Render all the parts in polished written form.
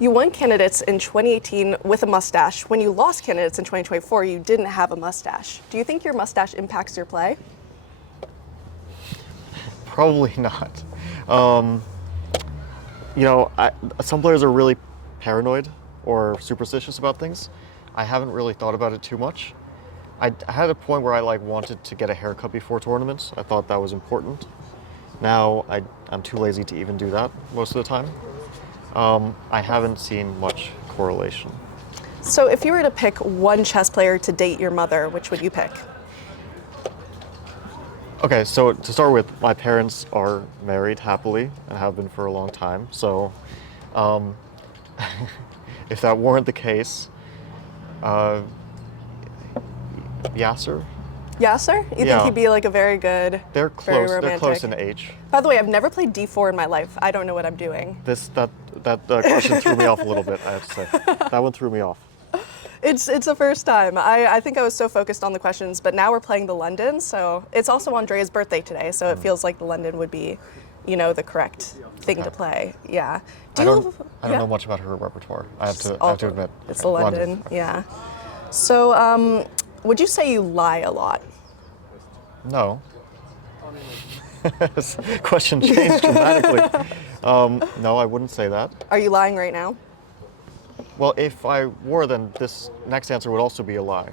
You won candidates in 2018 with a mustache. When you lost candidates in 2024, you didn't have a mustache. Do you think your mustache impacts your play? Probably not. Um, some players are really paranoid or superstitious about things. I haven't really thought about it too much. I had a point where I wanted to get a haircut before tournaments. I thought that was important. Now I'm too lazy to even do that most of the time. I haven't seen much correlation. So if you were to pick one chess player to date your mother, which would you pick? Okay, so to start with, my parents are married happily and have been for a long time. So um, if that weren't the case, Yasser? Yasser? You think he'd be like a very good, They're very close. romantic? They're close in age. By the way, I've never played d4 in my life. I don't know what I'm doing. That question threw me off a little bit, I have to say. That one threw me off. It's the first time. I think I was so focused on the questions, but now we're playing the London, so it's also Andrea's birthday today, so it feels like the London would be, the correct thing to play. Yeah. I don't know much about her repertoire. I have to admit. It's the London. Yeah. So, would you say you lie a lot? No. This question changed dramatically. No, I wouldn't say that. Are you lying right now? Well, if I were, then this next answer would also be a lie.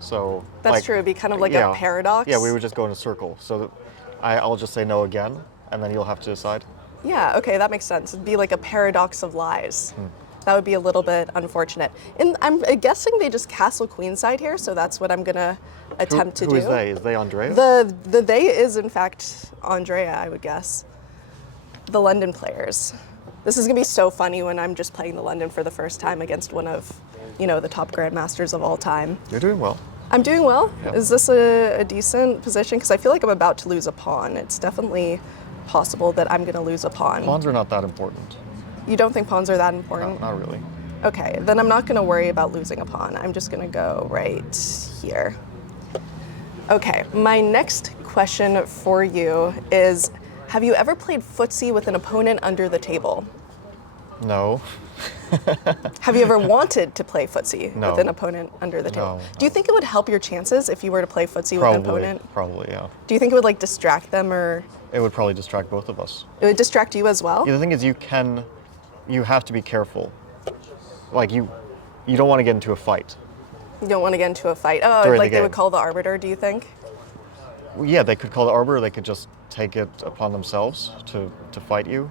So That's true. It'd be kind of like a paradox. Yeah, we would just go in a circle. So I'll just say no again, and then you'll have to decide. Yeah, okay, that makes sense. It'd be like a paradox of lies. That would be a little bit unfortunate. And I'm guessing they just castle queenside here, so that's what I'm gonna attempt to do. Who is they? Is they Andrea? The they is in fact Andrea, I would guess. The London players. This is gonna be so funny when I'm just playing the London for the first time against one of, the top grandmasters of all time. You're doing well. I'm doing well. Yep. Is this a decent position? Because I feel like I'm about to lose a pawn. It's definitely possible that I'm gonna lose a pawn. Pawns are not that important. You don't think pawns are that important? No, not really. Okay, then I'm not gonna worry about losing a pawn. I'm just gonna go right here. Okay, my next question for you is, have you ever played footsie with an opponent under the table? No. Have you ever wanted to play footsie No. with an opponent under the table? No. Do you think it would help your chances if you were to play footsie with an opponent? Probably, yeah. Do you think it would distract them, or It would probably distract both of us. it would distract you as well? Yeah, the thing is, you have to be careful. You don't want to get into a fight. You don't want to get into a fight. Oh, During the they would game. call the arbiter, do you think? Yeah, they could call the arbiter, they could just take it upon themselves to fight you.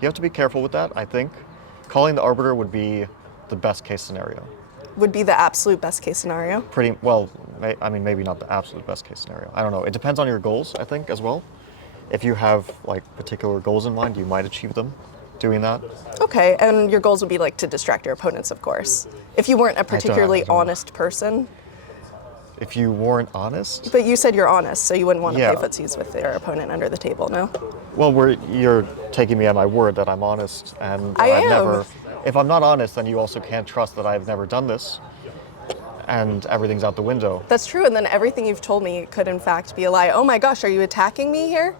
You have to be careful with that, I think. Calling the arbiter would be the best case scenario. Would be the absolute best case scenario? Pretty well, maybe not the absolute best case scenario. I don't know. It depends on your goals, I think, as well. If you have particular goals in mind, you might achieve them doing that. Okay, and your goals would be to distract your opponents, of course. If you weren't a particularly I don't know. honest person, If you weren't honest, but you said you're honest, so you wouldn't want to Yeah. play footsies with your opponent under the table, no? well, you're taking me at my word that I'm honest, and I I've am. never. If I'm not honest, then you also can't trust that I've never done this, and everything's out the window. That's true, and then everything you've told me could in fact be a lie. Oh my gosh, are you attacking me here?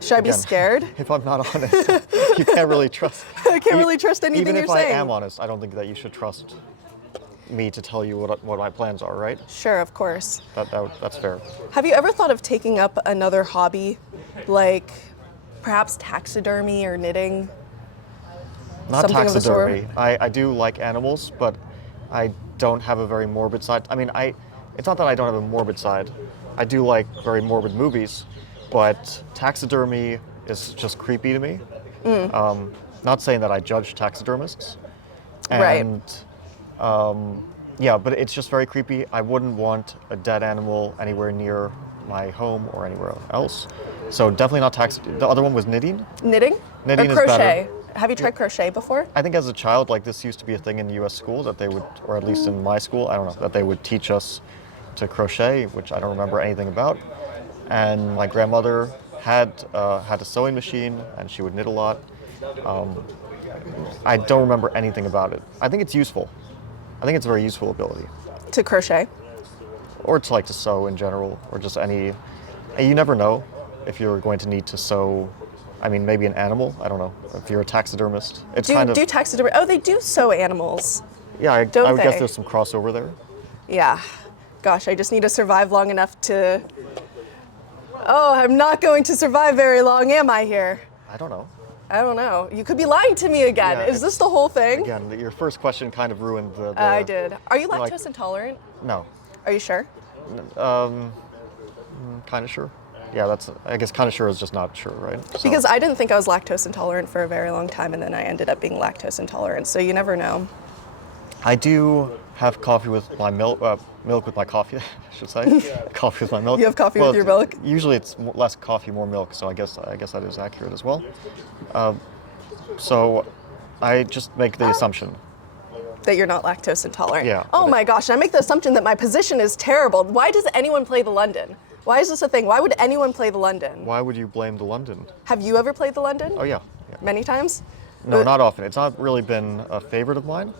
Should I be Again, scared? If I'm not honest, you can't really trust. I can't really trust anything Even you're if saying. I am honest, I don't think that you should trust me to tell you what my plans are, right? Sure, of course. That's fair. Have you ever thought of taking up another hobby, like perhaps taxidermy or knitting? Not Something of the sort? taxidermy. I do like animals, but I don't have a very morbid side. It's not that I don't have a morbid side. I do like very morbid movies, but taxidermy is just creepy to me. Not saying that I judge taxidermists. Right. And, yeah, but it's just very creepy. I wouldn't want a dead animal anywhere near my home or anywhere else. So definitely not The other one was knitting. Knitting? Knitting or is crochet? better. Have you tried crochet before? I think as a child, this used to be a thing in U.S. schools that they would, or at least in my school, I don't know, that they would teach us to crochet, which I don't remember anything about. And my grandmother had a sewing machine, and she would knit a lot. I don't remember anything about it. I think it's useful. I think it's a very useful ability. To crochet? Or to sew in general, or just any. You never know if you're going to need to sew I mean, maybe an animal. I don't know. If you're a taxidermist, it's Do, kind of do taxidermy? Oh, they do sew animals. yeah. I don't would guess they? there's some crossover there. Yeah. Gosh, I just need to survive long enough to. Oh, I'm not going to survive very long, am I here? I don't know. I don't know. You could be lying to me again. Yeah, Is this the whole thing? Again, your first question kind of ruined the. I did. Are you like- lactose intolerant? No. Are you sure? Kind of sure. Yeah, that's. I guess kind of sure is just not sure, right? So, Because I didn't think I was lactose intolerant for a very long time, and then I ended up being lactose intolerant. So you never know. I do have coffee with my milk. Milk with my coffee, I should say. Coffee with my milk. You have coffee with your milk? Usually it's less coffee, more milk. So I guess that is accurate as well. So I just make the assumption. That you're not lactose intolerant. Yeah, Oh but my gosh, I make the assumption that my position is terrible. Why does anyone play the London? Why is this a thing? Why would anyone play the London? Why would you blame the London? Have you ever played the London? Oh yeah. Many times? No, not often. It's not really been a favorite of mine,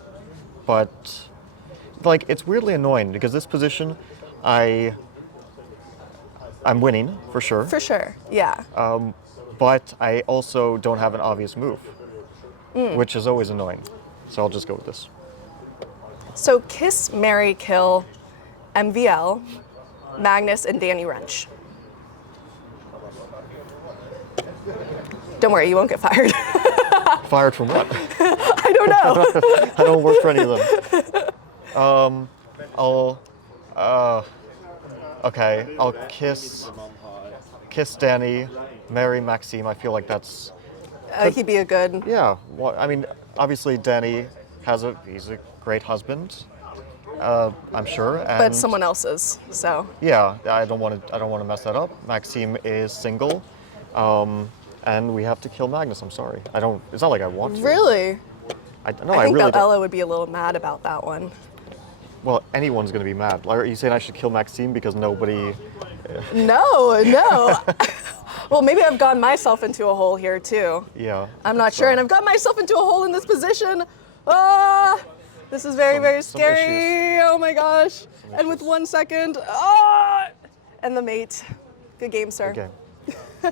but like it's weirdly annoying because this position, I'm winning for sure, For sure, yeah. but I also don't have an obvious move, which is always annoying. So I'll just go with this. So kiss, marry, kill, MVL, Magnus, and Danny Wrench. Don't worry, you won't get fired. Fired from what? I don't know. I don't work for any of them. I'll kiss Danny, marry Maxime. I feel like that's He'd be a good. yeah. Well, I mean, obviously Danny he's a great husband. I'm sure. And But someone else's, so. yeah, I don't want to mess that up. Maxime is single, and we have to kill Magnus. I'm sorry. I don't. It's not like I want to. Really? I I really think don't. Ella would be a little mad about that one. Well, anyone's gonna be mad. Like, are you saying I should kill Maxime because nobody? No. Well, maybe I've gotten myself into a hole here too. Yeah. I'm not sure, and I've got myself into a hole in this position. Ah, this is very, very some scary. Oh my gosh. And with 1 second, ah, and the mate. Good game, sir. Okay.